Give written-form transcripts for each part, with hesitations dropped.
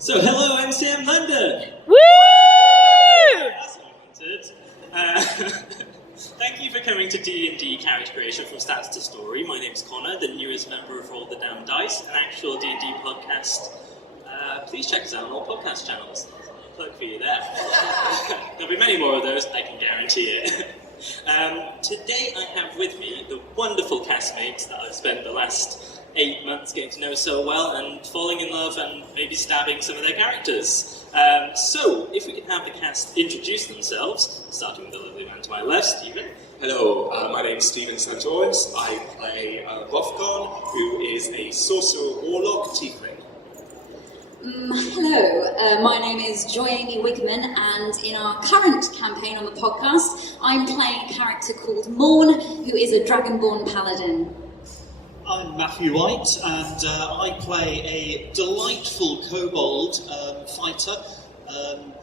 So, hello, MCM London! Woo! That's what I wanted. Thank you for coming to D&D Character Creation from Stats to Story. My name's Connor, the newest member of Roll the Damn Dice, an actual D&D podcast. Please check us out on all podcast channels. Plug for you there. There'll be many more of those, I can guarantee it. Today I have with me the wonderful castmates that I've spent the last 8 months getting to know so well and falling in love and maybe stabbing some of their characters. So, if we could have the cast introduce themselves, starting with the lovely man to my left, Stephen. Hello, my name's Stephen Santouris. I play Rothgon, who is a sorcerer warlock tiefling. Hello, my name is Joy Amy Wigman, and in our current campaign on the podcast, I'm playing a character called Morn, who is a dragonborn paladin. I'm Matthew White, and I play a delightful kobold fighter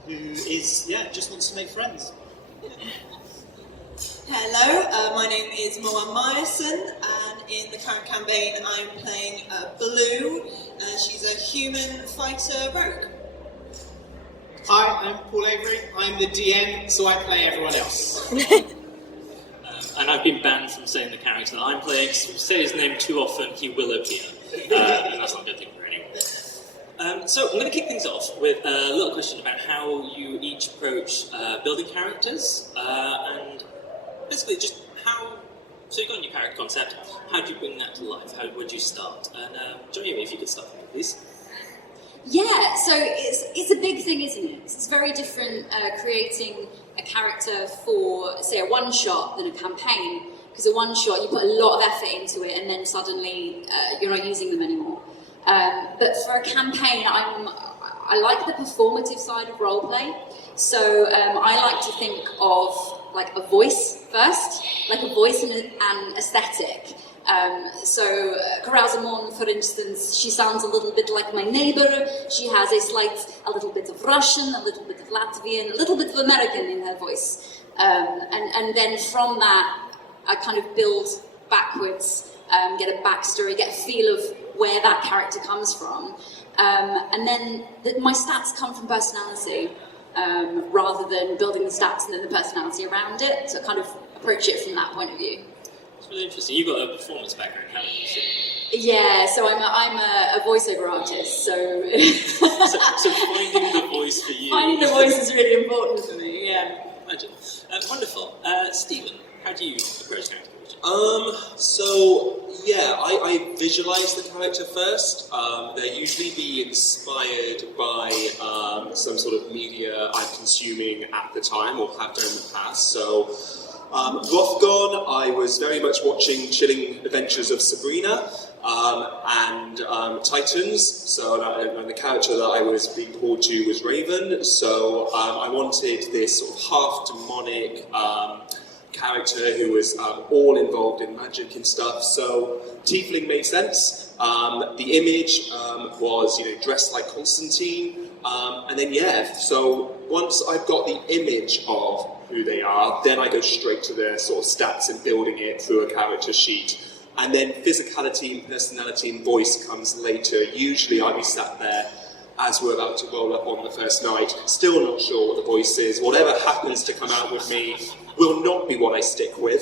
who is, just wants to make friends. Hello, my name is Moa Myerson, and in the current campaign I'm playing Blue. She's a human fighter rogue. Hi, I'm Paul Avery. I'm the DM, so I play everyone else. And I've been banned from saying the character that I'm playing, because if you say his name too often, he will appear. And that's not a good thing for anyone. So I'm going to kick things off with a little question about how you each approach building characters, and basically just how... So you've got a new character concept, how do you bring that to life? How would you start? And Johnny, if you could start with me, please. Yeah, so it's a big thing, isn't it? It's very different creating a character for, say, a one-shot than a campaign, because a one-shot, you put a lot of effort into it, and then suddenly you're not using them anymore. But for a campaign, I like the performative side of roleplay, so I like to think of like a voice first, like a voice and an aesthetic. So Carouser Morn, for instance, she sounds a little bit like my neighbour. She has a little bit of Russian, a little bit of Latvian, a little bit of American in her voice. And then from that, I kind of build backwards, get a backstory, get a feel of where that character comes from. And then my stats come from personality, rather than building the stats and then the personality around it. So I kind of approach it from that point of view. It's really interesting. You've got a performance background, haven't you? So... Yeah, so I'm a voiceover artist, so... so finding the voice for you... Finding the voice is really important for me, yeah. Imagine. Wonderful. Stephen, how do you approach character creation? I visualise the character first. They'll usually be inspired by some sort of media I'm consuming at the time or have done in the past. So, Rothgon, I was very much watching Chilling Adventures of Sabrina and Titans. So, and the character that I was being pulled to was Raven. So, I wanted this sort of half-demonic character who was all involved in magic and stuff, so Tiefling made sense. The image was, dressed like Constantine, and then so once I've got the image of who they are, then I go straight to their sort of stats and building it through a character sheet. And then physicality, and personality, and voice comes later. Usually I'll be sat there as we're about to roll up on the first night, still not sure what the voice is. Whatever happens to come out with me will not be what I stick with.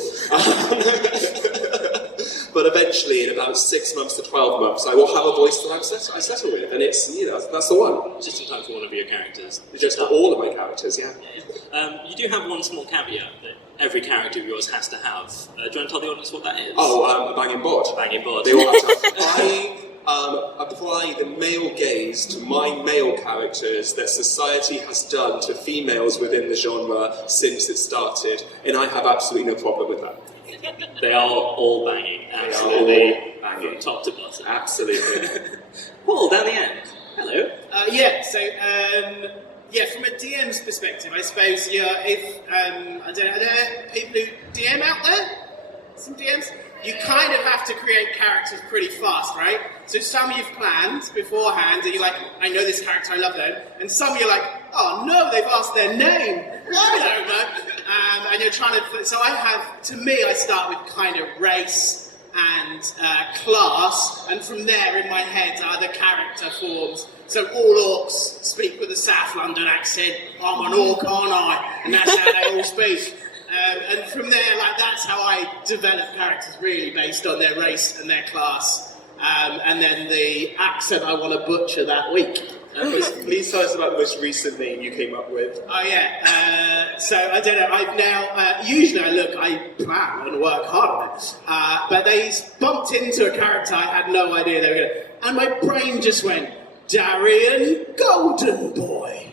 But eventually, in about 6 months to 12 months, I will have a voice that I settle with, and it's, that's the one. Just in time for one of your characters. Just for all of my characters, yeah. You do have one small caveat that every character of yours has to have. Do you want to tell the audience what that is? A banging bod. A banging bod. They all have to apply the male gaze to my male characters that society has done to females within the genre since it started, and I have absolutely no problem with that. They are all banging, absolutely. They are all banging. From top to bottom. Absolutely. Paul, down the end. Hello. From a DM's perspective, I suppose, if, are there people who DM out there? Some DMs? You kind of have to create characters pretty fast, right? So some you've planned beforehand, and you're like, I know this character, I love them. And some you're like, oh no, they've asked their name. I don't know. And you're trying to, so I start with kind of race, and class, and from there in my head the character forms. So all orcs speak with a South London accent. I'm an orc, aren't I? And that's how they all speak. And from there, like, that's how I develop characters, really based on their race and their class. And then the accent I want to butcher that week. Please tell us about the most recent name you came up with. Oh yeah, so I don't know, I've now, usually I plan and work hard on it, but they bumped into a character I had no idea they were going to, and my brain just went, Darian Golden Boy,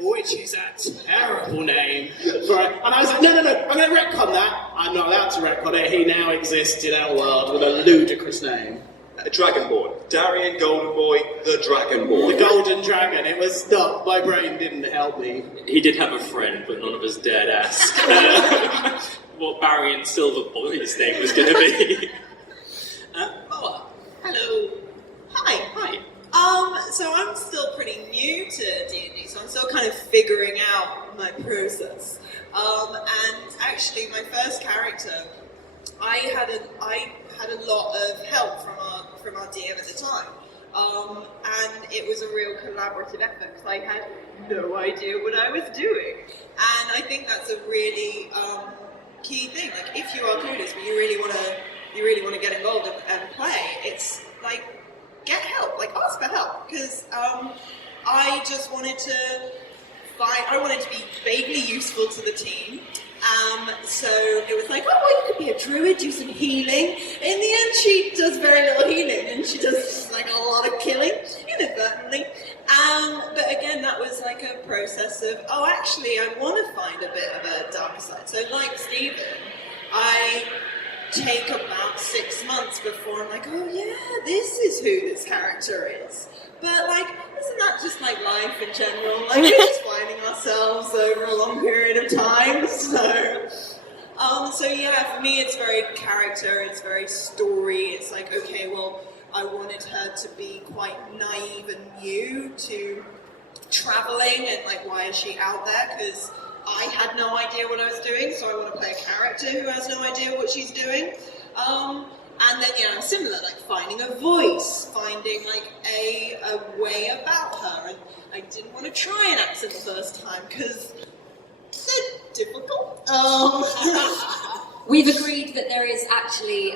which is a terrible name. And I was like, no, I'm going to retcon that. I'm not allowed to retcon it, he now exists in our world with a ludicrous name. Dragonborn. Darian Golden Boy, the Dragonborn. The Golden Dragon. It was not. My brain didn't help me. He did have a friend, but none of us dared ask what Barry and Silver Boy's name was going to be. Moa, hello. Hi. So I'm still pretty new to D&D, so I'm still kind of figuring out my process. And actually, my first character, I had a lot of help from our DM at the time, and it was a real collaborative effort because I had no idea what I was doing, and I think that's a really key thing. Like, if you are clueless but you really want to get involved and play, it's like, get help, like ask for help, because I just wanted to be vaguely useful to the team. So it was like, oh, well, you could be a druid, do some healing. In the end, she does very little healing, and she does like a lot of killing, inadvertently. But again, that was like a process of, oh, actually, I want to find a bit of a darker side. So like Stephen, I take about 6 months before I'm like, oh yeah, this is who this character is. But like, isn't that just like life in general? Like, we're just finding ourselves over a long period of time. So yeah, for me it's very character, it's very story. It's like, okay, well, I wanted her to be quite naive and new to traveling, and like, why is she out there? Because I had no idea what I was doing, so I want to play a character who has no idea what she's doing. And then, yeah, I'm similar, like finding a voice, finding like a way about her. And I didn't want to try an accent the first time because they're difficult. We've agreed that there is actually,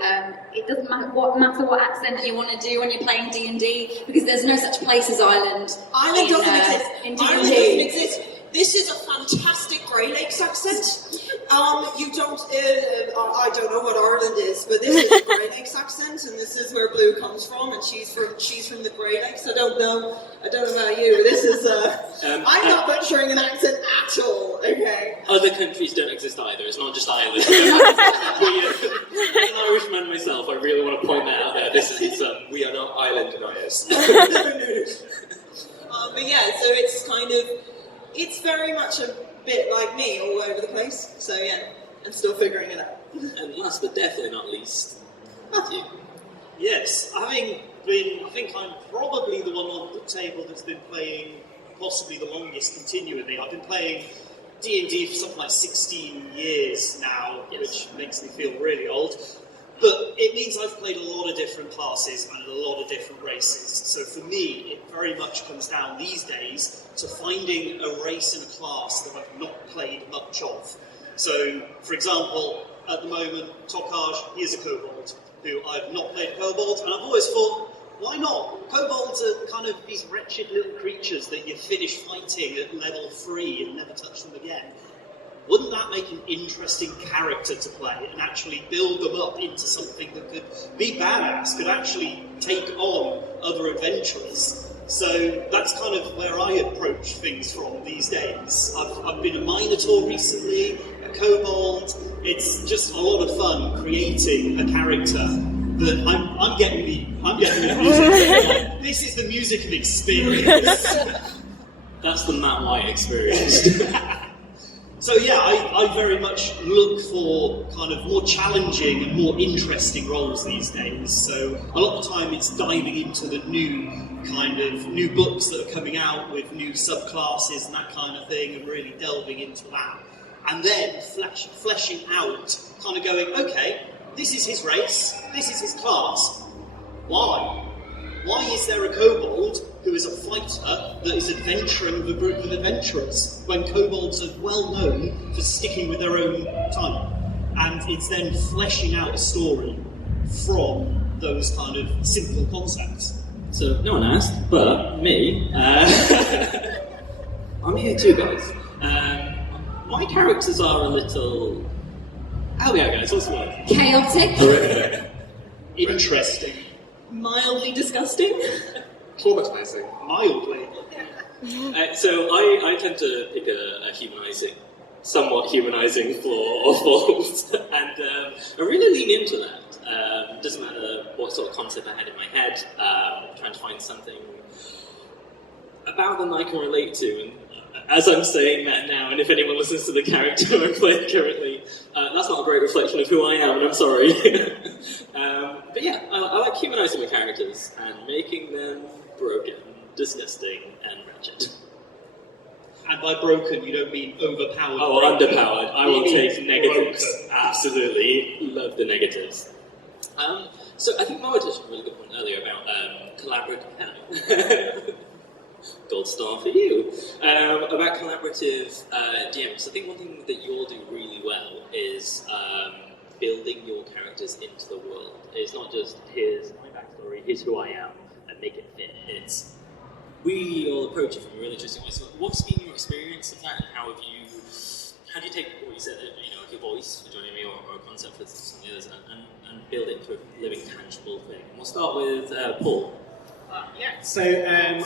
it doesn't matter what accent you want to do when you're playing D&D, because there's no such place as Ireland. Ireland doesn't exist. In D&D. Ireland doesn't exist. This is a fantastic Grey Lakes accent. You don't, I don't know what Ireland is, but this is a Grey Lakes accent, and this is where Blue comes from, and she's from the Grey Lakes. I don't know about you, but this is, I'm not butchering an accent at all, okay? Other countries don't exist either, it's not just Ireland. As an Irishman myself, I really want to point that out there. This is, we are not island deniers. No. But yeah, so it's kind of, it's very much a bit like me, all over the place. So yeah, I'm still figuring it out. And last but definitely not least, Matthew. Yes, having been, I think I'm probably the one on the table that's been playing possibly the longest continually. I've been playing D&D for something like 16 years now, which makes me feel really old. But it means I've played a lot of different classes and a lot of different races. So for me, it very much comes down these days to finding a race and a class that I've not played much of. So, for example, at the moment, Tokaj, he is a kobold, who I've not played kobold, and I've always thought, why not? Kobolds are kind of these wretched little creatures that you finish fighting at level 3 and never touch them again. Wouldn't that make an interesting character to play and actually build them up into something that could be badass, could actually take on other adventurers? So that's kind of where I approach things from these days. I've been a Minotaur recently, a kobold. It's just a lot of fun creating a character. But I'm getting the music. This is the music of experience. That's the Matt White experience. So yeah, I very much look for kind of more challenging and more interesting roles these days. So a lot of the time it's diving into the new books that are coming out with new subclasses and that kind of thing, and really delving into that. And then fleshing out, kind of going, okay, this is his race, this is his class. Why? Why is there a kobold who is a fighter that is adventuring with a group of adventurers when kobolds are well known for sticking with their own type? And it's then fleshing out a story from those kind of simple concepts. So, no one asked, but me. I'm here too, guys. My characters are a little... Oh yeah, guys, what's the word? Chaotic. Interesting. Mildly disgusting. Traumatizing. Mildly. So I tend to pick a somewhat humanizing flaw or fault, and I really lean into that. Doesn't matter what sort of concept I had in my head, trying to find something about them I can relate to. And as I'm saying that now, and if anyone listens to the character I'm playing currently, that's not a great reflection of who I am, and I'm sorry. But yeah, I like humanizing my characters and making them broken, disgusting, and wretched. And by broken, you don't mean overpowered. Oh, broken. underpowered. I will take negatives. Absolutely. Love the negatives. So I think Moa touched on a really good point earlier about collaborative... Gold star for you. About collaborative DMs. I think one thing that you all do really well is building your characters into the world. It's not just, here's my backstory, here's who I am, and make it fit. It's... We all approach it from a really interesting way. So what's been your experience of that, and how do you take what you said, like your voice for joining me, or a concept for some of the others, and build it into a living, tangible thing? And we'll start with Paul. So I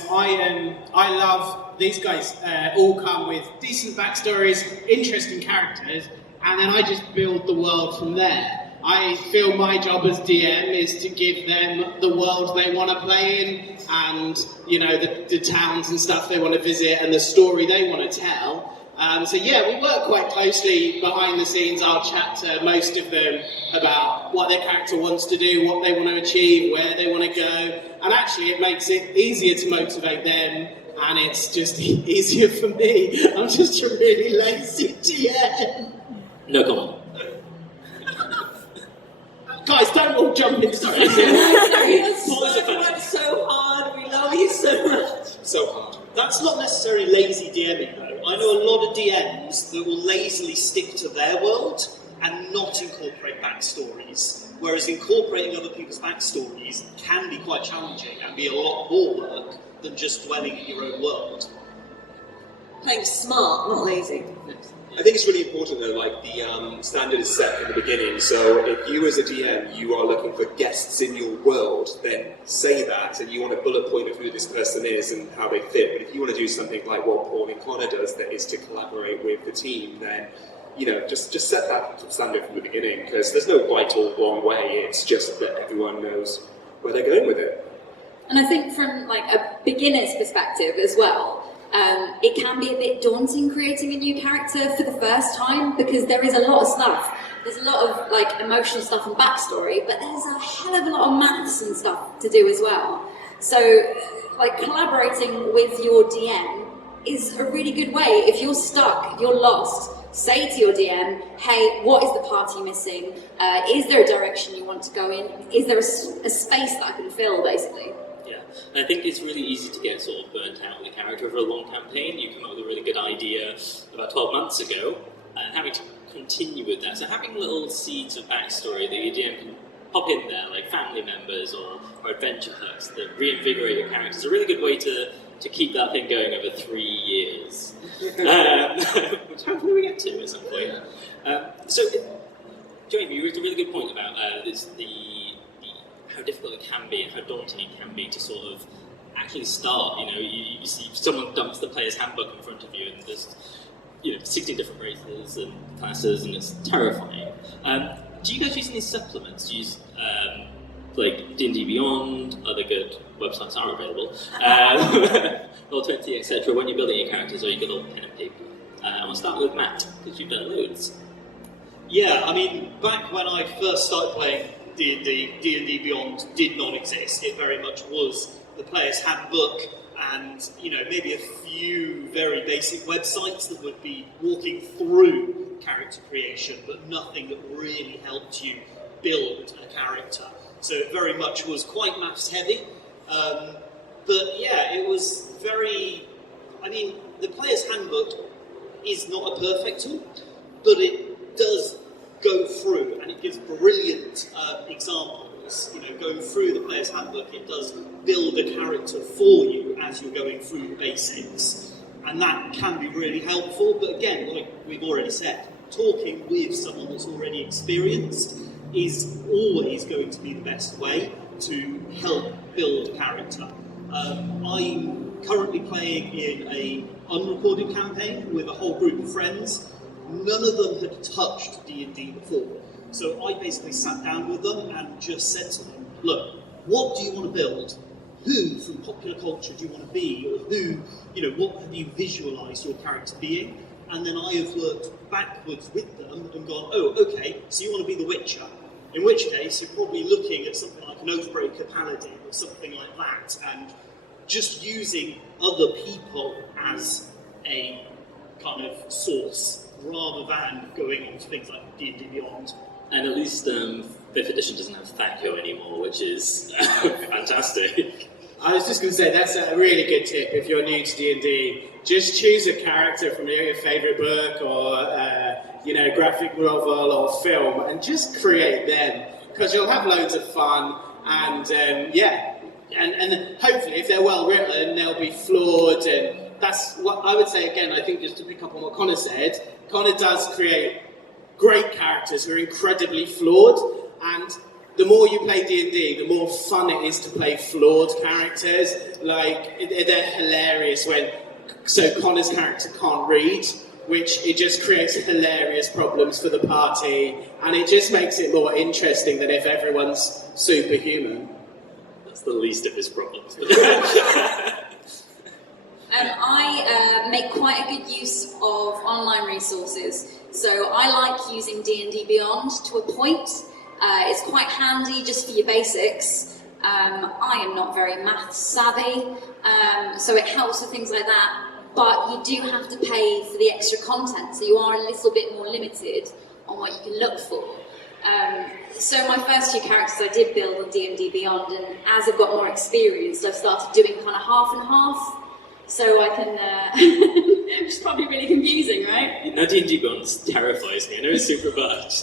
love these guys. All come with decent backstories, interesting characters, and then I just build the world from there. I feel my job as DM is to give them the world they want to play in, and the towns and stuff they want to visit, and the story they want to tell. So yeah, we work quite closely behind the scenes, our chapter, most of them, about what their character wants to do, what they want to achieve, where they want to go, and actually it makes it easier to motivate them, and it's just easier for me. I'm just a really lazy DM. No comment. Guys, don't all jump in. Sorry. Worked so hard. We love you so much. So hard. That's not necessarily lazy DMing, though. I know a lot of DMs that will lazily stick to their world and not incorporate backstories, whereas incorporating other people's backstories can be quite challenging and be a lot more work than just dwelling in your own world. Playing smart, not lazy. I think it's really important though, like the standard is set from the beginning, so if you as a DM, you are looking for guests in your world, then say that, and you want a bullet point of who this person is and how they fit. But if you want to do something like what Paul and Connor does, that is to collaborate with the team, then just set that standard from the beginning, because there's no right or wrong way, it's just that everyone knows where they're going with it. And I think from like a beginner's perspective as well, it can be a bit daunting creating a new character for the first time, because there is a lot of stuff. There's a lot of like emotional stuff and backstory, but there's a hell of a lot of maths and stuff to do as well. So like collaborating with your DM is a really good way. If you're stuck, if you're lost, say to your DM, hey, what is the party missing? Is there a direction you want to go in? Is there a space that I can fill, basically? Yeah, and I think it's really easy to get sort of burnt out with a character over a long campaign. You come up with a really good idea about 12 months ago, and having to continue with that. So having little seeds of backstory that your DM can pop in there, like family members or adventure hooks that reinvigorate your characters, is a really good way to keep that thing going over 3 years. Which hopefully we get to at some point. So, Jamie, you raised a really good point about how difficult it can be and how daunting it can be to sort of actually start. You see someone dumps the player's handbook in front of you, and there's 16 different races and classes, and it's terrifying. Do you guys use any supplements? Do you use like D&D Beyond? Other good websites are available. Roll20, etc. When you're building your characters, or you get all pen and paper. I'll start with Matt, because you've done loads. Yeah, I mean, back when I first started playing D&D Beyond did not exist. It very much was the player's handbook and, maybe a few very basic websites that would be walking through character creation, but nothing that really helped you build a character. So it very much was quite maths heavy. But yeah, it was very... I mean, the Player's Handbook is not a perfect tool, but it does go through, and it gives brilliant examples. You know, going through the Player's Handbook, it does build a character for you as you're going through the basics. And that can be really helpful, but again, like we've already said, talking with someone that's already experienced is always going to be the best way to help build a character. I'm currently playing in an unrecorded campaign with a whole group of friends. None of them had touched D&D before. So I basically sat down with them and just said to them, look, what do you want to build? Who from popular culture do you want to be? Or who, you know, what have you visualised your character being? And then I have worked backwards with them and gone, oh, okay, so you want to be the Witcher. In which case, you're probably looking at something like an Oathbreaker Paladin or something like that, and just using other people as a kind of source, rather than going on to things like D&D Beyond. And at least 5th edition doesn't have Thaco anymore, which is fantastic. I was just going to say, that's a really good tip if you're new to D&D. Just choose a character from your favourite book or, graphic novel or film, and just create them, because you'll have loads of fun, and and hopefully if they're well written, they'll be flawed, and that's what I would say again. I think just to pick up on what Connor said, Connor does create great characters who are incredibly flawed, and the more you play D&D, the more fun it is to play flawed characters. Like, they're hilarious so Connor's character can't read, which it just creates hilarious problems for the party, and it just makes it more interesting than if everyone's superhuman. That's the least of his problems. I make quite a good use of online resources. So I like using D&D Beyond to a point. It's quite handy just for your basics. I am not very maths savvy, so it helps with things like that. But you do have to pay for the extra content, so you are a little bit more limited on what you can look for. So my first 2 characters I did build on D&D Beyond, and as I've got more experience, I've started doing kind of half and half. So I can, which is probably really confusing, right? No, D&D Beyond terrifies me. I know it's super much.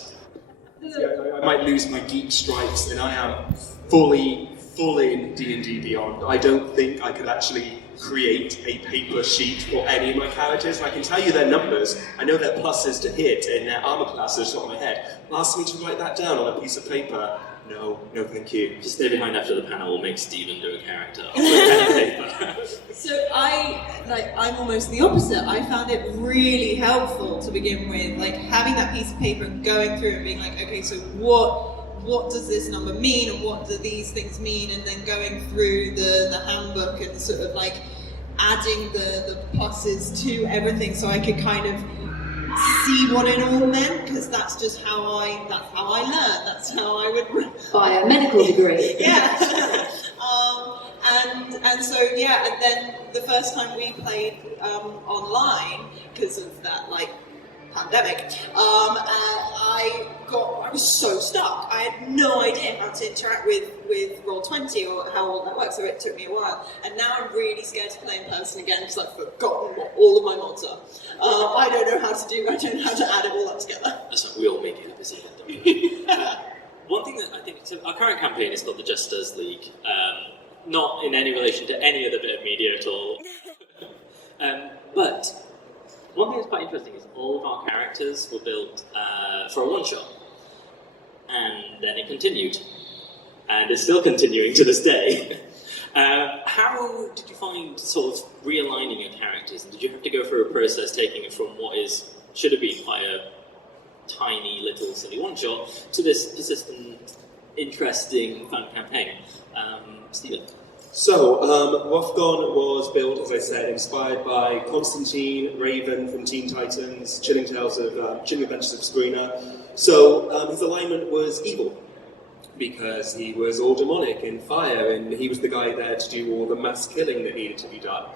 I might lose my geek stripes, and I am fully in D&D Beyond. I don't think I could actually create a paper sheet for any of my characters, and I can tell you their numbers. I know their pluses to hit and their armor classes on my head. Ask me to write that down on a piece of paper. No, thank you. Just stay behind after the panel. We'll make Stephen do a character. I'll put pen and paper. So I'm almost the opposite. I found it really helpful to begin with, like having that piece of paper and going through and being like, okay, so what does this number mean, and what do these things mean, and then going through the handbook and sort of like adding the pluses to everything, so I could kind of see what it all meant, because that's just how I learned. That's how I would By a medical degree. yeah. And so and then the first time we played online, because of that pandemic, I was so stuck. I had no idea how to interact with Roll20 or how all that works, so it took me a while. And now I'm really scared to play in person again, because I've forgotten what all of my mods are. I don't know how to add it all up together. That's what we all make it up as One thing that I think, so our current campaign is called the Just Us League, not in any relation to any other bit of media at all. But one thing that's quite interesting is all of our characters were built for a one-shot, and then it continued, and it's still continuing to this day. How did you find sort of realigning your characters, and did you have to go through a process taking it from what should have been quite a tiny little silly one-shot to this persistent, interesting, fun campaign? Stephen? So, Rothgon was built, as I said, inspired by Constantine, Raven from Teen Titans, Chilling Adventures of Sabrina. So, his alignment was evil, because he was all demonic and fire, and he was the guy there to do all the mass killing that needed to be done.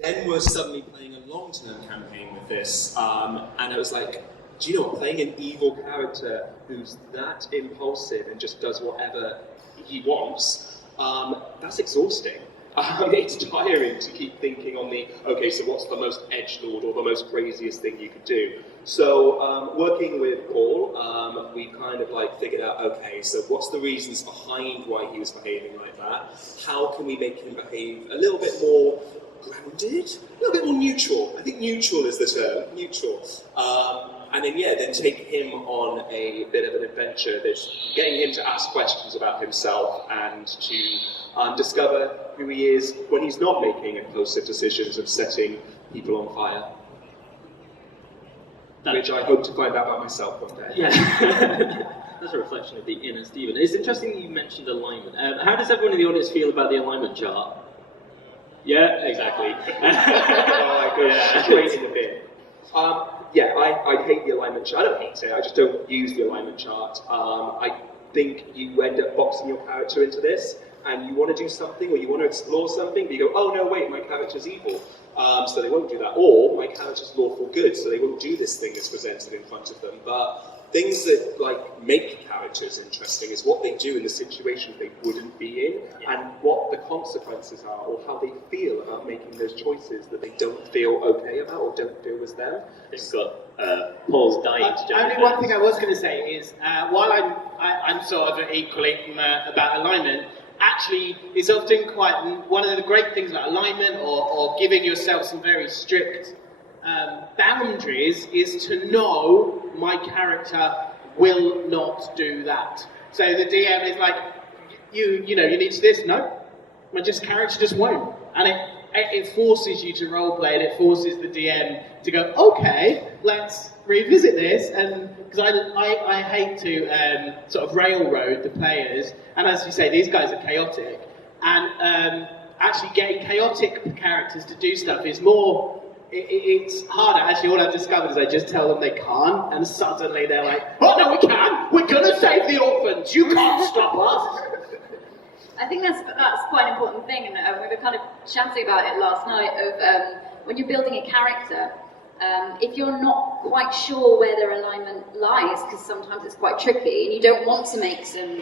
Then we're suddenly playing a long-term campaign with this, and I was like, do you know what, playing an evil character who's that impulsive and just does whatever he wants, that's exhausting. It's tiring to keep thinking on the, okay, so what's the most edgelord or the most craziest thing you could do? So working with Paul, we kind of like figured out, okay, so what's the reasons behind why he was behaving like that? How can we make him behave a little bit more grounded? A little bit more neutral. I think neutral is the term, neutral. And then, then take him on a bit of an adventure that's getting him to ask questions about himself and to discover who he is when he's not making impulsive decisions of setting people on fire. Which I hope to find out about myself one day. Yeah. That's a reflection of the inner Stephen. It's interesting you mentioned alignment. How does everyone in the audience feel about the alignment chart? Yeah, exactly. I go straight in the bin. I hate the alignment chart. I don't hate it, I just don't use the alignment chart. I think you end up boxing your character into this, and you want to do something, or you want to explore something, but you go, oh no, wait, my character's evil, so they won't do that. Or, my character's lawful good, so they won't do this thing that's presented in front of them. But things that make characters interesting is what they do in the situation they wouldn't be in, and what the consequences are, or how they feel about making those choices that they don't feel okay about or don't feel was them. It's got Paul's dying to jump. Only one thing I was going to say is, while I'm sort of equally about alignment, actually it's often quite one of the great things about alignment or giving yourself some very strict boundaries is to know my character will not do that. So the DM is like, you need to this. No, my character just won't, and it forces you to roleplay, and it forces the DM to go, okay, let's revisit this, and because I hate to sort of railroad the players, and as you say, these guys are chaotic, and actually getting chaotic characters to do stuff is more. It's harder. Actually, all I've discovered is I just tell them they can't, and suddenly they're like, oh no, we can! We're gonna save the orphans! You can't stop us! I think that's quite an important thing, and we were kind of chatting about it last night, of when you're building a character, if you're not quite sure where their alignment lies, because sometimes it's quite tricky, and you don't want to make them,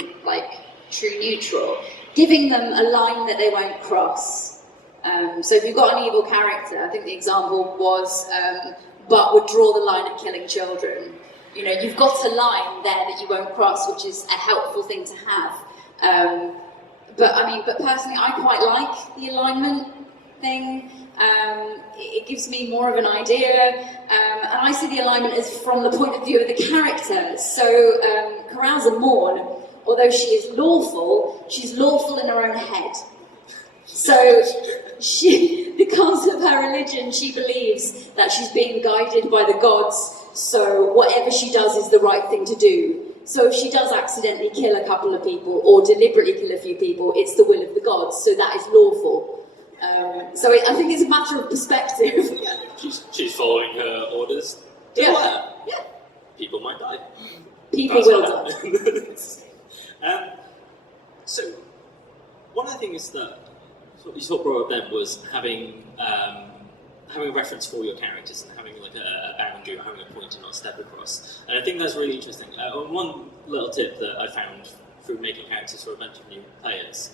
true neutral, giving them a line that they won't cross. So if you've got an evil character, I think the example was, but would draw the line at killing children. You've got a line there that you won't cross, which is a helpful thing to have. But personally, I quite like the alignment thing. It gives me more of an idea, and I see the alignment as from the point of view of the character. So Carousel Morn, although she is lawful, she's lawful in her own head. So she, because of her religion, she believes that she's being guided by the gods, so whatever she does is the right thing to do. So if she does accidentally kill a couple of people, or deliberately kill a few people, it's the will of the gods, so that is lawful. I think it's a matter of perspective. She's following her orders. Yeah. People might die. People will die. So, one of the things that you sort of brought up then was having a reference for your characters and having a boundary or having a point and not step across. And I think that's really interesting. One little tip that I found through making characters for a bunch of new players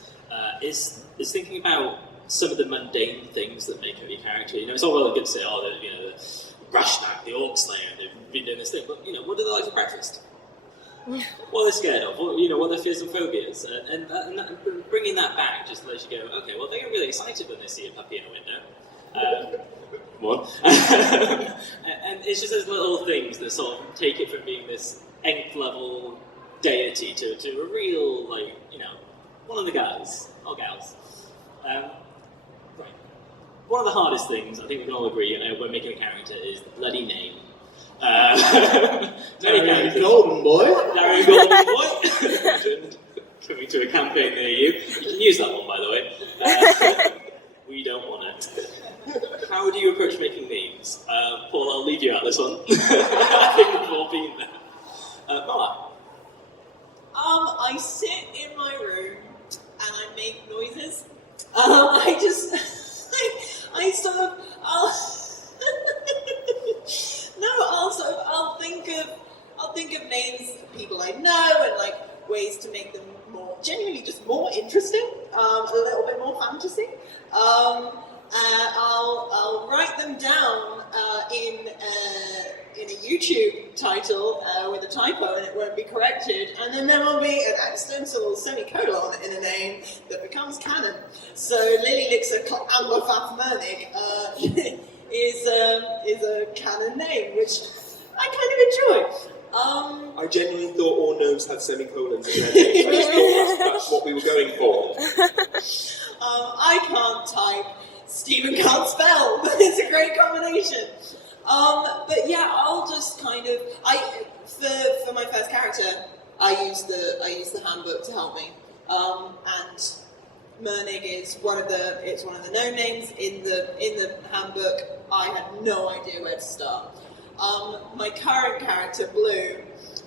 is thinking about some of the mundane things that make up your character. It's all well and good to say, the Rashnak, the Orc Slayer, they've been doing this thing, but what do they like for breakfast? What are they scared of? What are their fears and phobias? And bringing that back just lets you go, okay, well, they get really excited when they see a puppy in a window. One. And it's just those little things that sort of take it from being this nth level deity to a real, one of the guys, or gals. Right. One of the hardest things, I think we can all agree, when making a character is the bloody name. Darren Golden Boy. Darren Golden Boy. Coming to a campaign near you. You can use that one, by the way. We don't want it. How do you approach making names? Paul, I'll leave you out this one. I think we've all been there. Moa. I sit in my room and I make noises. I'll think of clearly just more interesting, a little bit more fantasy. I'll write them down in a YouTube title with a typo and it won't be corrected, and then there will be an accidental semicolon in a name that becomes canon. So Lily Lixer Amberfath Mernig is a canon name, which I kind of enjoy. I genuinely thought all gnomes had semicolons in their names. I just thought that's what we were going for. I can't type, Stephen can't spell, but it's a great combination. But yeah, I'll just kind of for my first character, I use the handbook to help me. And Mernig is one of the known names in the handbook. I had no idea where to start. My current character, Blue,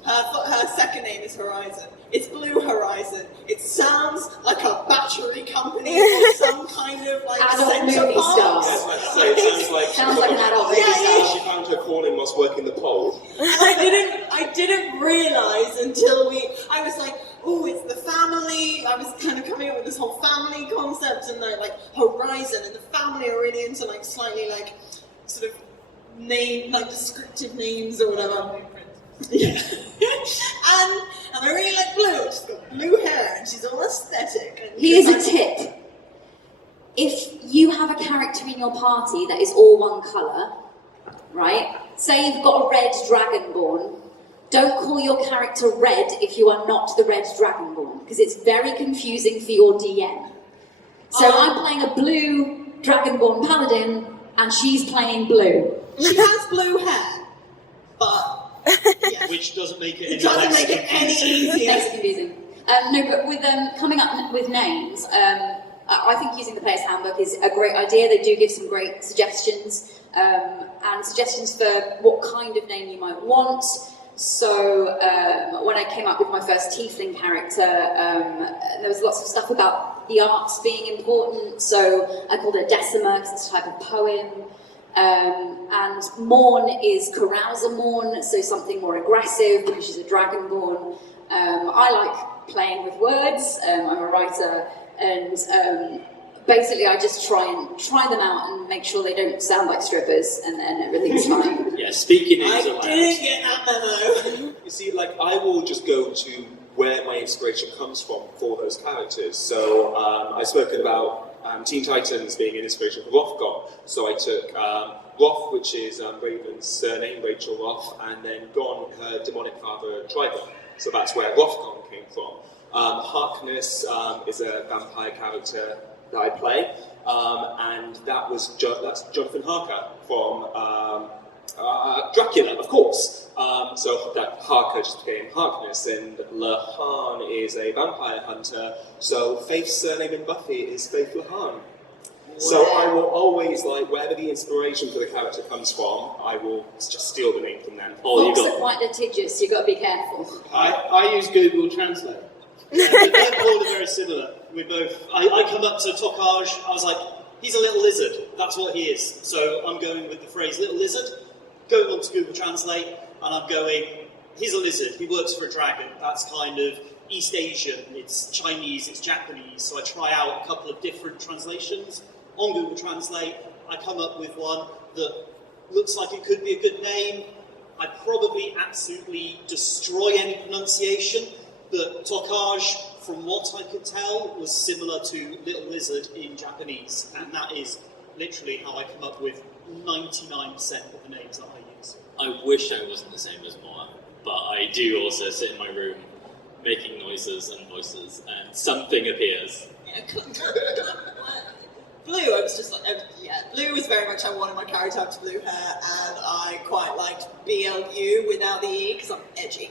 her second name is Horizon. It's Blue Horizon. It sounds like a battery company or some kind of like adult movie centre star. Yes, I say, it Sounds like an adult movie star. She found her calling whilst working the pole. I didn't realise until I was like, oh, it's the family. I was kind of coming up with this whole family concept, and like Horizon and the family are really into like slightly like sort of name, like descriptive names or whatever. Yeah. and I really like Blue. She's got blue hair and she's all aesthetic. And Here's a tip. If you have a character in your party that is all one colour, right? Say you've got a red dragonborn, don't call your character Red if you are not the red dragonborn, because it's very confusing for your DM. So I'm playing a blue dragonborn paladin and she's playing blue. She has blue hair, but yeah. Which doesn't make it any easier. Makes it confusing. No, but with coming up with names, I think using the player's handbook is a great idea. They do give some great suggestions and suggestions for what kind of name you might want. So when I came up with my first tiefling character, there was lots of stuff about the arts being important. So I called it Decima because it's a type of poem. And Morn is Carouser Morn, so something more aggressive because she's a dragonborn. I like playing with words. I'm a writer, and basically I just try them out and make sure they don't sound like strippers, and then everything's fine. Yeah, speaking is I allowed. didn't get that memo. You see, like, I will just go to where my inspiration comes from for those characters. So I've spoken about Teen Titans being an inspiration for Rothgon. So I took Roth, which is Raven's surname, Rachel Roth, and then Gon, her demonic father, Trigon. So that's where Rothgon came from. Harkness is a vampire character that I play, and that's Jonathan Harker from Dracula, of course. So that Harker just became Harkness, and Lahan is a vampire hunter, so Faith's surname in Buffy is Faith Lahan. So I will always, like, wherever the inspiration for the character comes from, I will just steal the name from them. Fox are quite litigious, you've got to be careful. I use Google Translate. Yeah, we're both very similar. We both. I come up to Tokaj. I was like, he's a little lizard. That's what he is. So I'm going with the phrase "little lizard." Going on to Google Translate, and I'm going, he's a lizard. He works for a dragon. That's kind of East Asian. It's Chinese. It's Japanese. So I try out a couple of different translations on Google Translate. I come up with one that looks like it could be a good name. I probably absolutely destroy any pronunciation. But Tokaj, from what I could tell, was similar to Little Lizard in Japanese, and that is literally how I come up with 99% of the names that I use. I wish I wasn't the same as Moa, but I do also sit in my room making noises and voices, and something appears. Blue, I was just like, Blue was very much, I wanted my character to have blue hair, and I quite liked BLU without the E, because I'm edgy.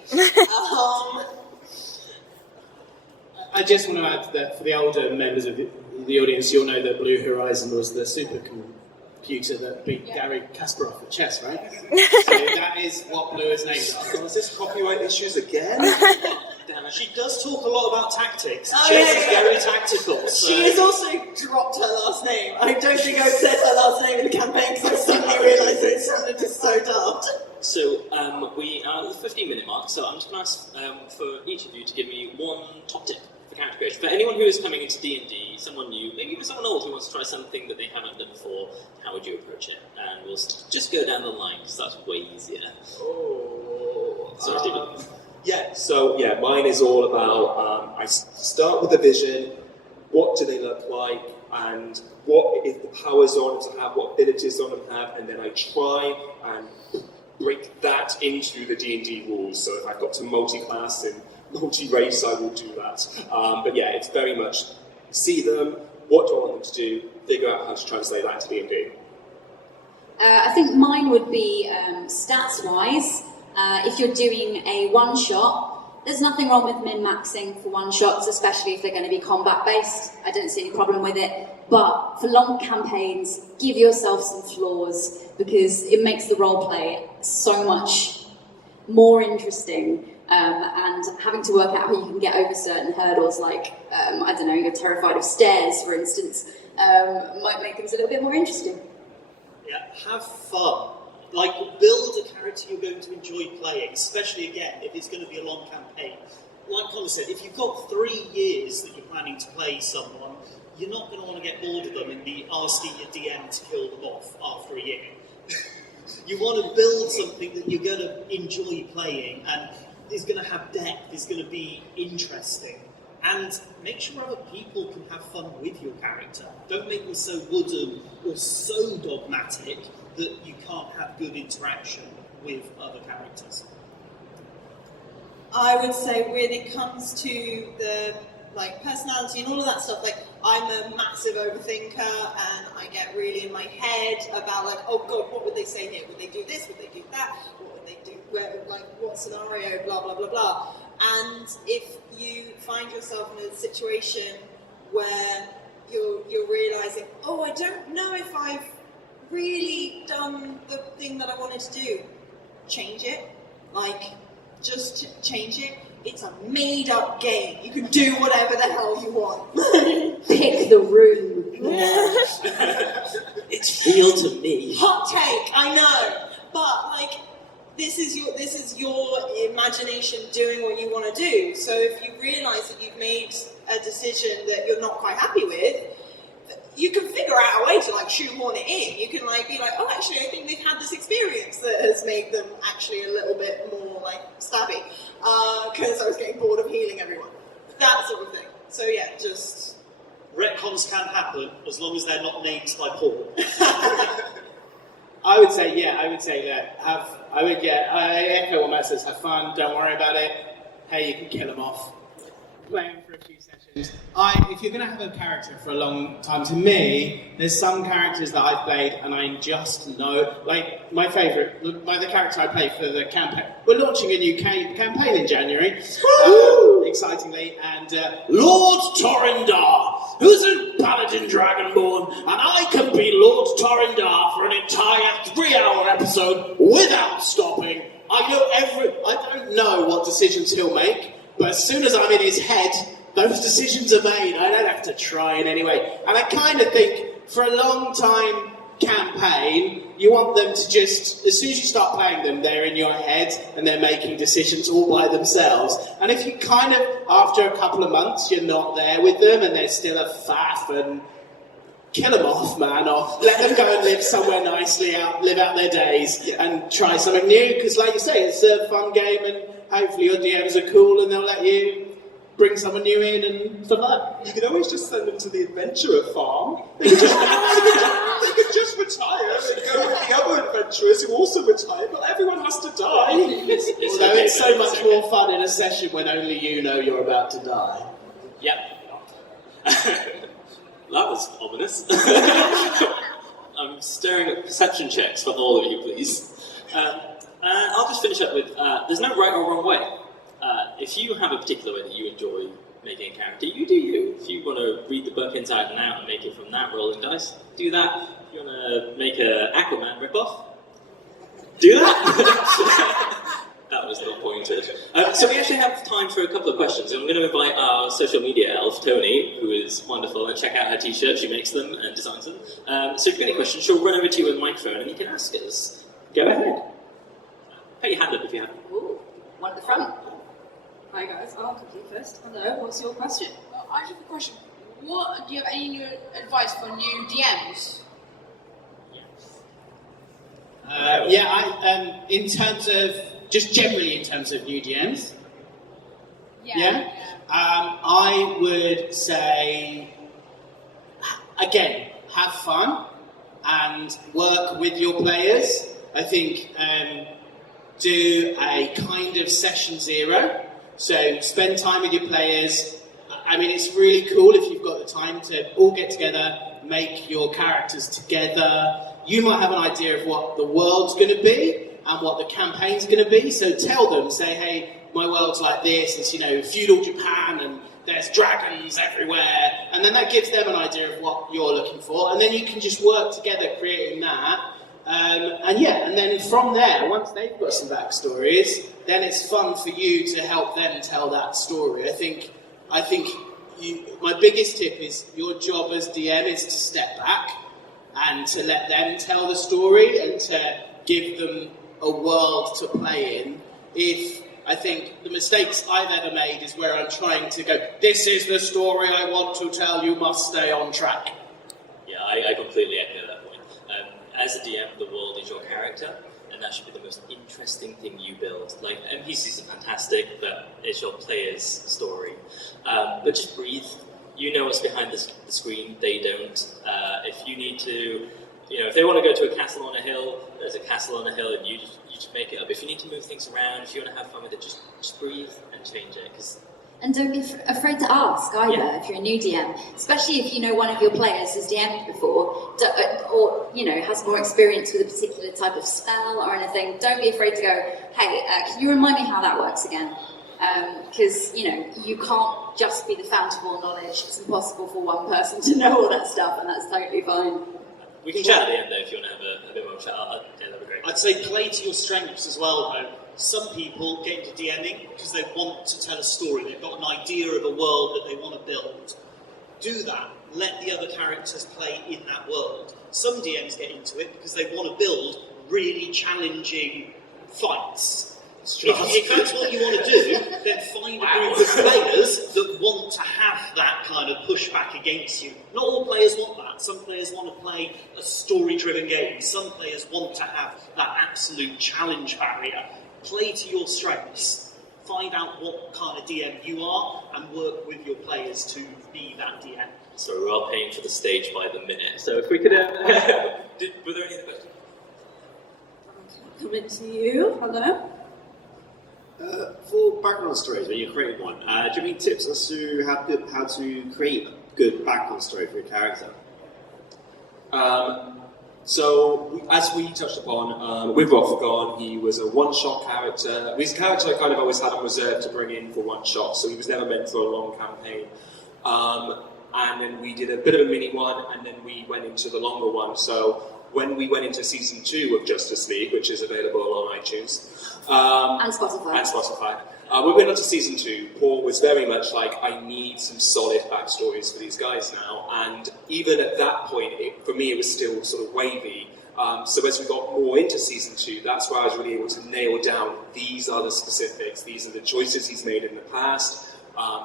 I just want to add that for the older members of the audience, you'll know that Blue Horizon was the supercomputer that beat Gary Kasparov at chess, right? So that is what Blue is named after. Is this copyright issues again? Damn it. She does talk a lot about tactics. Chess is very tactical. So. She has also dropped her last name. I don't think I've said her last name in the campaign because I suddenly realised that it sounded just so daft. So we are at the 15-minute mark, so I'm just going to ask for each of you to give me one top tip for character creation. For anyone who is coming into D&D, someone new, maybe even someone old who wants to try something that they haven't done before, how would you approach it? And we'll just go down the line, because that's way easier. Mine is all about, I start with a vision, what do they look like, and what is the powers on them to have, what abilities on them to have, and then I try and break that into the D&D rules. So if I've got to multi-class and multi-race, I will do that. It's very much see them, what do I want them to do, figure out how to translate that into D&D. I think mine would be stats-wise. If you're doing a one-shot, there's nothing wrong with min-maxing for one-shots, especially if they're going to be combat-based. I don't see any problem with it. But for long campaigns, give yourself some flaws, because it makes the role-play so much more interesting. And having to work out how you can get over certain hurdles, like, you're terrified of stairs, for instance, might make things a little bit more interesting. Yeah, have fun. Like, build a character you're going to enjoy playing, especially, again, if it's going to be a long campaign. Like Connor said, if you've got 3 years that you're planning to play someone, you're not going to want to get bored of them and be asking your DM to kill them off after a year. You want to build something that you're going to enjoy playing and is going to have depth, is going to be interesting. And make sure other people can have fun with your character. Don't make them so wooden or so dogmatic that you can't have good interaction with other characters. I would say when it comes to the personality and all of that stuff, I'm a massive overthinker and I get really in my head about oh god, what would they say here? Would they do this? Would they do that? What would they do? What scenario? Blah blah blah blah. And if you find yourself in a situation where you're realizing, oh, I don't know if I've really done the thing that I wanted to do, change it. Just change it. It's a made-up game. You can do whatever the hell you want. Pick the room. It's real to me. Hot take, I know, but this is your imagination doing what you want to do. So if you realise that you've made a decision that you're not quite happy with, you can figure out a way to shoehorn it in. You can be oh, actually, I think they've had this experience that has made them actually a little bit more stabby because I was getting bored of healing everyone. That sort of thing. So yeah, just retcons can happen as long as they're not named by Paul. I would say that I echo what Matt says. Have fun. Don't worry about it. Hey, you can kill them off. Play them for a few sessions. If you're going to have a character for a long time, to me, there's some characters that I've played and I just know, my favourite, the character I play for the campaign. We're launching a new campaign in January, excitingly, and Lord Torrindar, who's a paladin dragonborn, and I can be Lord Torrindar for an entire 3-hour episode without stopping. I don't know what decisions he'll make, but as soon as I'm in his head, those decisions are made. I don't have to try in any way. And I kind of think, for a long time campaign, you want them to just, as soon as you start playing them, they're in your head and they're making decisions all by themselves. And if you kind of, after a couple of months, you're not there with them and they're still a faff, and kill them off, man, or let them go and live somewhere nicely, live out their days and try something new. Because like you say, it's a fun game and hopefully your DMs are cool and they'll let you bring someone new in and stuff like that. You could always just send them to the adventurer farm. They could just retire and go with the other adventurers who also retire, but everyone has to die. It's so much more fun in a session when only you know you're about to die. Yep. That was ominous. I'm staring at perception checks for all of you, please. I'll just finish up with, there's no right or wrong way. If you have a particular way that you enjoy making a character, you do you. If you want to read the book inside and out and make it from that, rolling dice, do that. If you want to make an Aquaman ripoff, do that. That was not pointed. So we actually have time for a couple of questions. I'm going to invite our social media elf, Tony, who is wonderful, and check out her t-shirts. She makes them and designs them. So if you've got any questions, she'll run over to you with a microphone and you can ask us. Go ahead. Put your hand up if you have. Ooh, one at the front. Hi guys, I'll quickly first. Hello, what's your question? I just have a question. Do you have any new advice for new DMs? In terms of, just generally in terms of new DMs. Yeah. I would say, again, have fun and work with your players. I think do a kind of session 0. So spend time with your players. I mean, it's really cool if you've got the time to all get together, make your characters together. You might have an idea of what the world's going to be and what the campaign's going to be. So tell them, say, hey, my world's like this. It's, feudal Japan and there's dragons everywhere. And then that gives them an idea of what you're looking for. And then you can just work together creating that. And then from there, once they've got some backstories, then it's fun for you to help them tell that story. I think my biggest tip is your job as DM is to step back and to let them tell the story and to give them a world to play in. I think the mistakes I've ever made is where I'm trying to go, this is the story I want to tell, you must stay on track. Yeah, I completely echo that point. As a DM, the world is your character, and that should be the most interesting thing you build. Like, NPCs are fantastic, but it's your player's story. But just breathe. You know what's behind the screen, they don't. If you need to, if they want to go to a castle on a hill, there's a castle on a hill, and you just make it up. If you need to move things around, if you want to have fun with it, just breathe and change it. And don't be afraid to ask either if you're a new DM, especially if you know one of your players has DM'd before, or has more experience with a particular type of spell or anything. Don't be afraid to go, hey, can you remind me how that works again? Because you can't just be the fount of all knowledge. It's impossible for one person to know all that stuff, and that's totally fine. We can chat at the end though if you want to have a bit more chat. Yeah, that'd be great. I'd say play to your strengths as well, though. Some people get into DMing because they want to tell a story. They've got an idea of a world that they want to build. Do that. Let the other characters play in that world. Some DMs get into it because they want to build really challenging fights. If that's what you want to do, then find a group of players that want to have that kind of pushback against you. Not all players want that. Some players want to play a story-driven game. Some players want to have that absolute challenge barrier. Play to your strengths. Find out what kind of DM you are and work with your players to be that DM. So we're all paying for the stage by the minute. So if we could... were there any other questions? Coming to you. Hello. For background stories, when you're creating one, do you have any tips as to how to create a good background story for your character? So, as we touched upon, with Rothagon, he was a one-shot character. He's a character I kind of always had on reserve to bring in for one shot, so he was never meant for a long campaign. And then we did a bit of a mini one, and then we went into the longer one. So, when we went into Season 2 of Justice League, which is available on iTunes, and Spotify. We went on to Season 2. Paul was very much like, I need some solid backstories for these guys now. And even at that point, for me, it was still sort of wavy. So as we got more into Season 2, that's where I was really able to nail down, these are the specifics, these are the choices he's made in the past,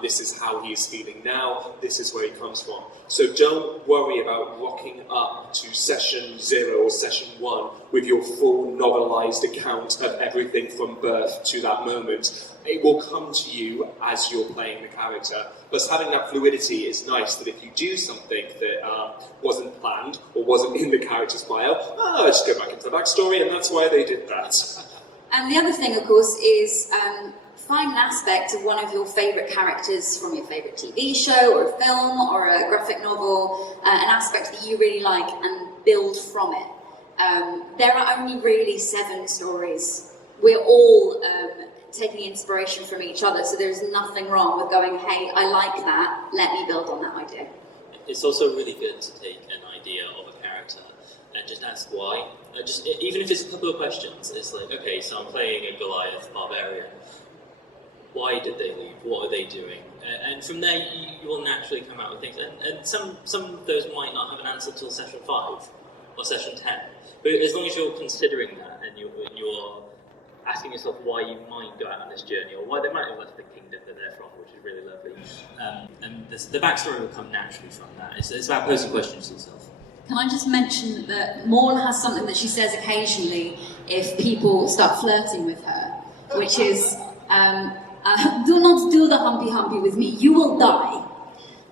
this is how he is feeling now, this is where he comes from. So don't worry about rocking up to Session 0 or Session 1 with your full novelised account of everything from birth to that moment. It will come to you as you're playing the character. But having that fluidity is nice, that if you do something that wasn't planned or wasn't in the character's bio, just go back into the backstory and that's why they did that. And the other thing, of course, is find an aspect of one of your favourite characters from your favourite TV show or a film or a graphic novel, an aspect that you really like, and build from it. There are only really 7 stories. We're all taking inspiration from each other, so there's nothing wrong with going, hey, I like that, let me build on that idea. It's also really good to take an idea of a character and just ask why. Even if it's a couple of questions, it's like, okay, so I'm playing a Goliath barbarian. Why did they leave? What are they doing? And from there, you will naturally come out with things. And some of those might not have an answer till Session 5 or Session 10. But as long as you're considering that and you're asking yourself why you might go out on this journey, or why they might have left the kingdom that they're from, which is really lovely. And the backstory will come naturally from that. It's about posing questions to yourself. Can I just mention that Maud has something that she says occasionally if people start flirting with her, which is, do not do the humpy with me, you will die.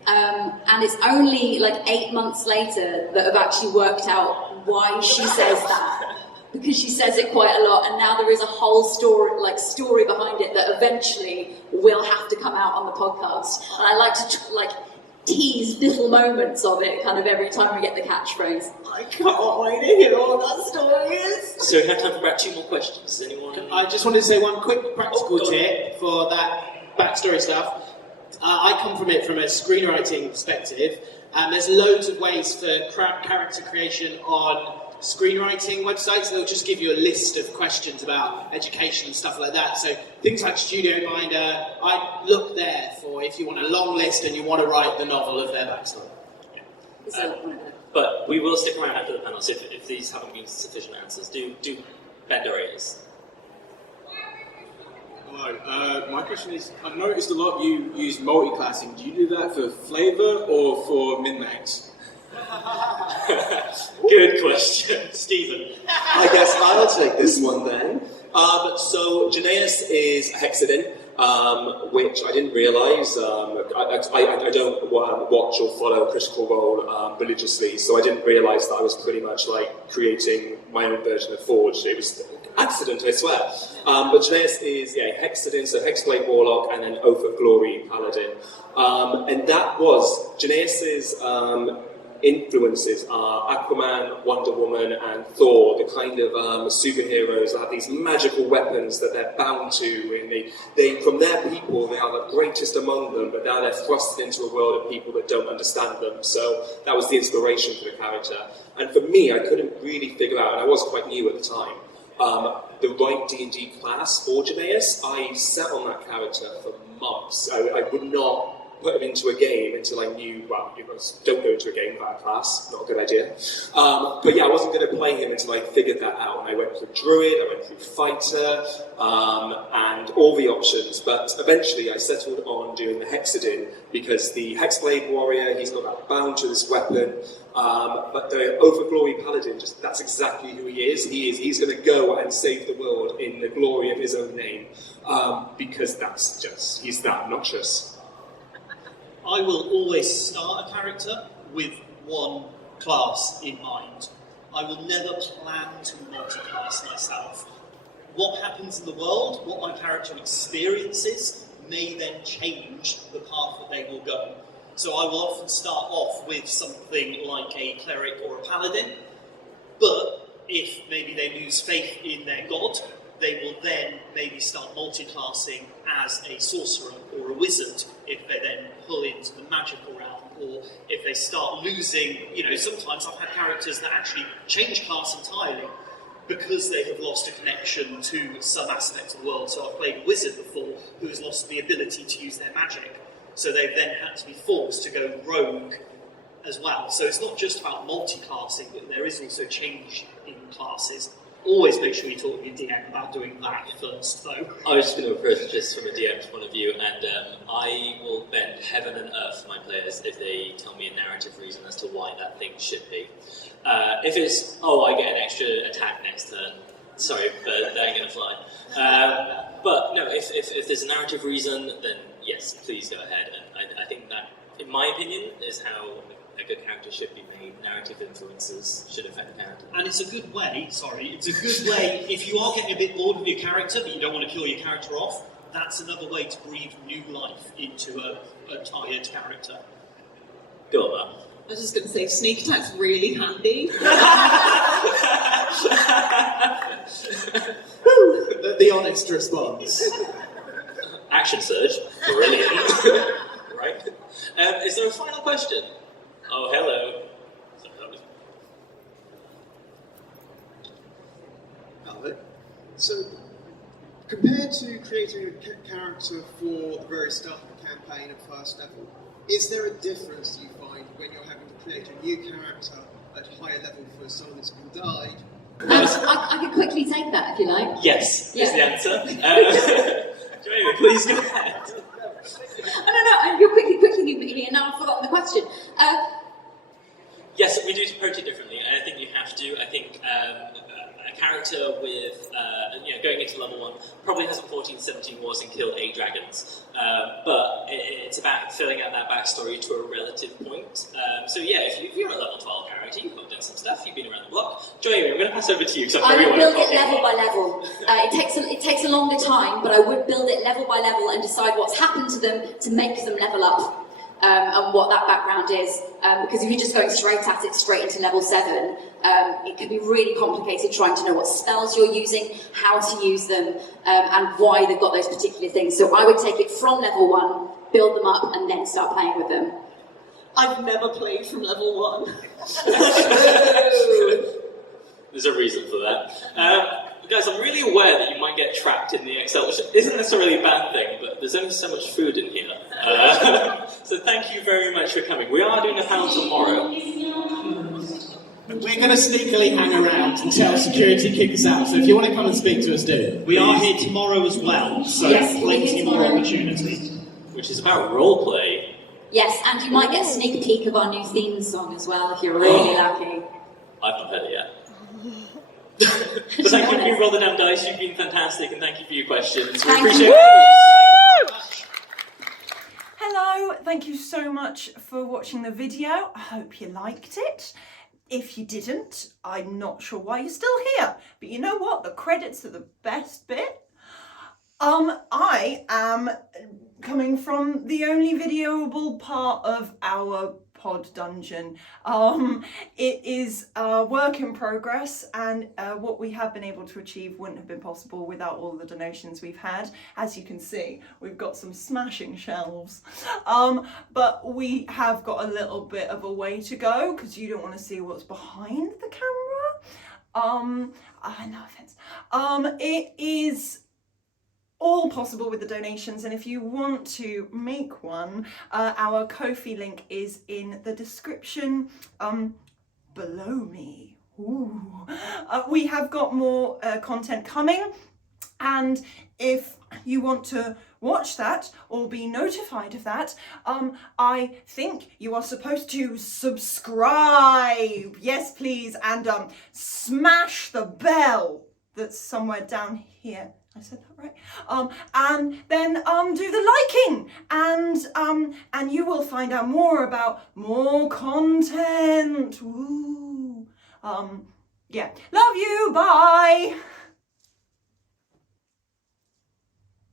And it's only like 8 months later that I've actually worked out why she says that. Because she says it quite a lot, and now there is a whole story behind it that eventually will have to come out on the podcast. And I like to tease little moments of it kind of every time we get the catchphrase. I can't wait to hear what that story is. So we have time for about 2 more questions. Does anyone? I just wanted to say one quick practical tip for that backstory stuff. I come from it from a screenwriting perspective, and there's loads of ways for character creation on screenwriting websites. They'll just give you a list of questions about education and stuff like that. So things like Studio Binder, I look there for if you want a long list and you want to write the novel of their backstory. But we will stick around after the panel, so if these haven't been sufficient answers, do bend our ears. Hello, my question is, I've noticed a lot of you use multi-classing. Do you do that for flavour or for min-max? Good question. Stephen. I guess I'll take this one then. So Janaeus is Hexadin, which I didn't realise. I don't watch or follow Critical Role religiously, so I didn't realise that I was pretty much like creating my own version of Forge. It was accident, I swear. But Janaeus is Hexadin, so Hexblade Warlock, and then Oath of Glory Paladin. And that was Janaeus's influences are Aquaman, Wonder Woman, and Thor, the kind of superheroes that have these magical weapons that they're bound to, and they from their people, they are the greatest among them, but now they're thrusted into a world of people that don't understand them. So that was the inspiration for the character. And for me, I couldn't really figure out, and I was quite new at the time, the right D&D class for Janaeus. I sat on that character for months. I would not put him into a game until I knew, well, you guys don't go into a game without a class, not a good idea. But yeah, I wasn't going to play him until I figured that out. And I went through Druid, I went through Fighter, and all the options. But eventually I settled on doing the Hexadin, because the Hexblade Warrior, he's got that bound to this weapon. But the Oath of Glory Paladin, that's exactly who he is. He's going to go and save the world in the glory of his own name. Because he's that obnoxious. I will always start a character with one class in mind. I will never plan to multi-class myself. What happens in the world, what my character experiences, may then change the path that they will go. So I will often start off with something like a cleric or a paladin, but if maybe they lose faith in their god, they will then maybe start multi-classing as a sorcerer or a wizard if they then pull into the magical realm, or if they start losing, sometimes I've had characters that actually change class entirely because they have lost a connection to some aspect of the world. So I've played a wizard before who has lost the ability to use their magic, so they've then had to be forced to go rogue as well. So it's not just about multi-classing, but there is also change in classes. Always make sure you talk to your DM about doing that first, though. I was just going to approach this from a DM's point of view, and I will bend heaven and earth for my players if they tell me a narrative reason as to why that thing should be. If it's, I get an extra attack next turn, sorry, but that ain't going to fly. But no, if there's a narrative reason, then yes, please go ahead. And I think that, in my opinion, is how a good character should be made. Narrative influences should affect the character. And it's a good way, if you are getting a bit bored with your character, but you don't want to kill your character off, that's another way to breathe new life into a tired character. Go on, Matt. I was just going to say, sneak attack's really handy. The honest response. Action surge. Brilliant. Right. Is there a final question? Oh, hello. Hello. So, compared to creating a character for the very start of the campaign at first level, is there a difference you find when you're having to create a new character at higher level for someone that's been died, I can quickly take that if you like. Yes, Yeah. is the answer. Jamie, please go ahead. No, you're quickly giving me, and now I've forgotten the question. Yes, we do approach it differently, and I think you have to. I think a character with, going into level 1 probably hasn't 14, 17 wars and killed 8 dragons, but it's about filling out that backstory to a relative point. So yeah, if you're a level 12 character, you've done some stuff, you've been around the block. Joey, I'm going to pass over to you because I would build it level by level. It takes a longer time, but I would build it level by level and decide what's happened to them to make them level up. And what that background is, because if you're just going straight at it, straight into level 7, it can be really complicated trying to know what spells you're using, how to use them, and why they've got those particular things. So I would take it from level 1, build them up, and then start playing with them. I've never played from level 1. There's a reason for that. Guys, I'm really aware that you might get trapped in the Excel, which isn't necessarily a bad thing, but there's only so much food in here. So thank you very much for coming. We are doing a panel tomorrow. We're going to sneakily hang around until security kicks us out, so if you want to come and speak to us, do. We are here tomorrow as well, so Yes, plenty more opportunity. Which is about roleplay. Yes, and you might get a sneak peek of our new theme song as well if you're really lucky. I've not heard it yet. But thank you for Roll the Damn Dice, you've been fantastic, and thank you for your questions. We appreciate it. Hello, thank you so much for watching the video. I hope you liked it. If you didn't, I'm not sure why you're still here. But you know what? The credits are the best bit. I am coming from the only videoable part of our pod dungeon. It is a work in progress, and what we have been able to achieve wouldn't have been possible without all the donations we've had. As you can see, we've got some smashing shelves, but we have got a little bit of a way to go because you don't want to see what's behind the camera. No offense. It is all possible with the donations, and if you want to make one, our Ko-fi link is in the description below me. Ooh. We have got more content coming, and if you want to watch that or be notified of that, I think you are supposed to subscribe. Yes, please, and smash the bell that's somewhere down here. I said that right. And then do the liking, and you will find out more about more content. Ooh. Yeah. Love you. Bye.